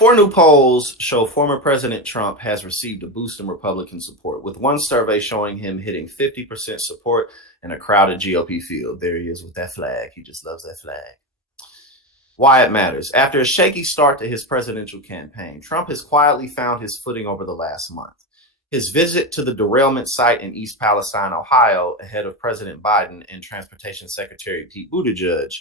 Four new polls show former President Trump has received a boost in Republican support, with one survey showing him hitting 50% support in a crowded GOP field. There he is with that flag. He just loves that flag. Why it matters. After a shaky start to his presidential campaign, Trump has quietly found his footing over the last month. His visit to the derailment site in East Palestine, Ohio, ahead of President Biden and Transportation Secretary Pete Buttigieg,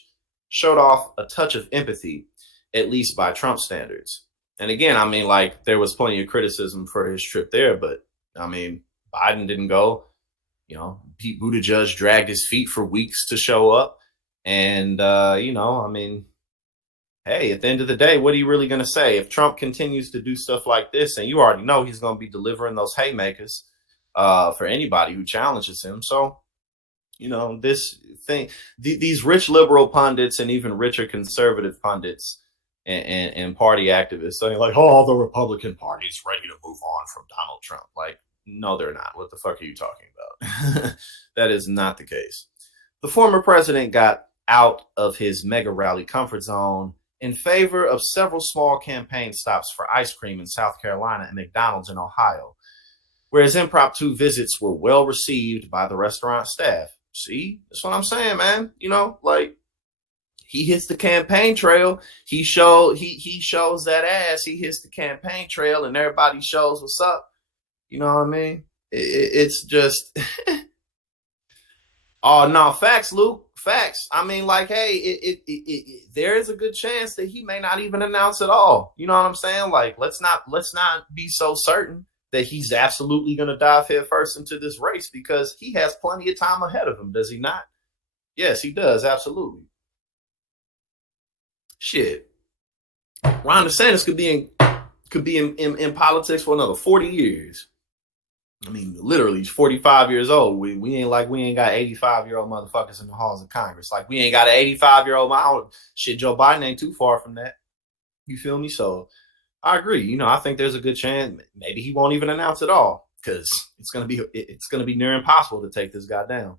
showed off a touch of empathy, at least by Trump standards. And again, I mean, like, there was plenty of criticism for his trip there, but I mean, Biden didn't go. You know, Pete Buttigieg dragged his feet for weeks to show up. And, I mean, hey, at the end of the day, what are you really going to say? If Trump continues to do stuff like this, and you already know he's going to be delivering those haymakers for anybody who challenges him. So, this thing, these rich liberal pundits and even richer conservative pundits and party activists saying like, oh, the Republican Party is ready to move on from Donald Trump. Like, no, they're not. What the fuck are you talking about? That is not the case. The former president got out of his mega rally comfort zone in favor of several small campaign stops for ice cream in South Carolina and McDonald's in Ohio, where his impromptu visits were well received by the restaurant staff. See, that's what I'm saying, man. He hits the campaign trail. He shows that ass. He hits the campaign trail, and everybody shows what's up. You know what I mean? It's just, oh no, facts, Luke. Facts. I mean, like, hey, there is a good chance that he may not even announce at all. You know what I'm saying? Like, let's not be so certain that he's absolutely going to dive headfirst into this race, because he has plenty of time ahead of him, does he not? Yes, he does. Absolutely. Shit. Ron DeSantis could be in politics for another 40 years. I mean, literally, he's 45 years old. We ain't got 85-year-old motherfuckers in the halls of Congress. Like, we ain't got an 85-year-old. Shit, Joe Biden ain't too far from that. You feel me? So I agree. I think there's a good chance maybe he won't even announce at all, because it's gonna be near impossible to take this guy down.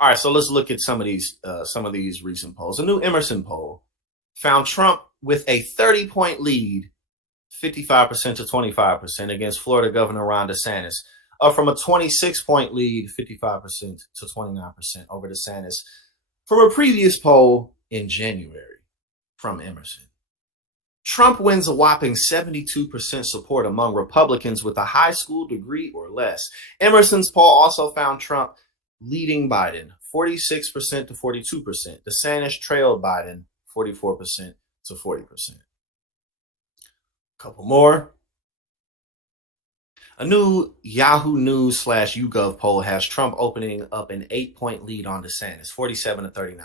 All right, so let's look at some of these recent polls. A new Emerson poll found Trump with a 30-point lead, 55% to 25%, against Florida Governor Ron DeSantis, up from a 26-point lead, 55% to 29% over DeSantis, from a previous poll in January from Emerson. Trump wins a whopping 72% support among Republicans with a high school degree or less. Emerson's poll also found Trump leading Biden 46% to 42%. DeSantis trailed Biden 44% to 40%. Couple more. A new Yahoo News / YouGov poll has Trump opening up an 8-point lead on DeSantis, 47 to 39%.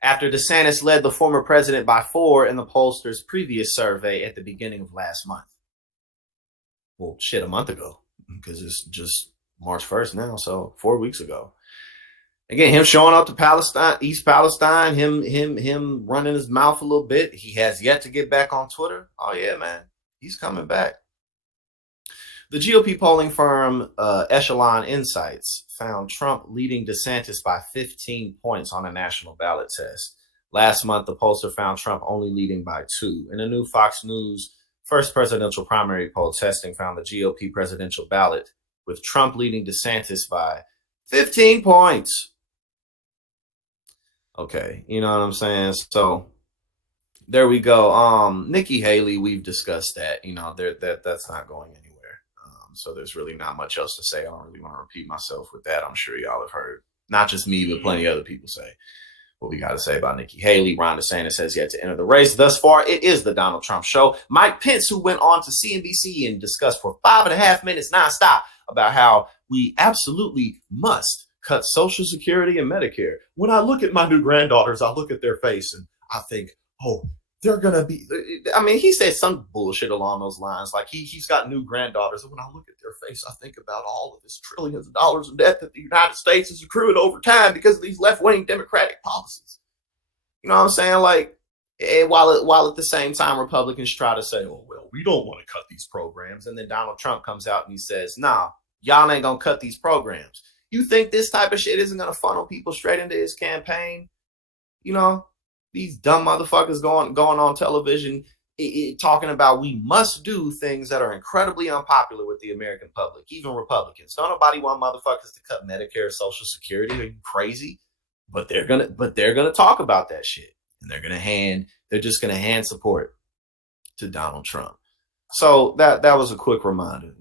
After DeSantis led the former president by 4 in the pollster's previous survey at the beginning of last month. Well, shit, a month ago, because it's just March 1st now, so 4 weeks ago. Again, him showing up to Palestine, East Palestine, him running his mouth a little bit. He has yet to get back on Twitter. Oh yeah, man, he's coming back. The GOP polling firm Echelon Insights found Trump leading DeSantis by 15 points on a national ballot test. Last month, the pollster found Trump only leading by 2. In a new Fox News first presidential primary poll testing found the GOP presidential ballot with Trump leading DeSantis by 15 points. Okay, you know what I'm saying? So there we go. Nikki Haley, we've discussed that. That's not going anywhere. So there's really not much else to say. I don't really want to repeat myself with that. I'm sure y'all have heard, not just me, but plenty of other people say what we got to say about Nikki Haley. Ron DeSantis has yet to enter the race. Thus far, it is the Donald Trump show. Mike Pence, who went on to CNBC and discussed for 5.5 minutes nonstop about how we absolutely must cut Social Security and Medicare. When I look at my new granddaughters, I look at their face and I think, oh, they're going to be, I mean, he said some bullshit along those lines. Like he's got new granddaughters. And when I look at their face, I think about all of this trillions of dollars of debt that the United States has accrued over time because of these left-wing Democratic policies. You know what I'm saying? Like, while at the same time, Republicans try to say, oh, well, we don't want to cut these programs. And then Donald Trump comes out and he says, nah, y'all ain't going to cut these programs. You think this type of shit isn't going to funnel people straight into his campaign? These dumb motherfuckers going on television, talking about we must do things that are incredibly unpopular with the American public, even Republicans. Don't nobody want motherfuckers to cut Medicare, Social Security. Are you crazy? But they're gonna talk about that shit, and they're just gonna hand support to Donald Trump. So that was a quick reminder.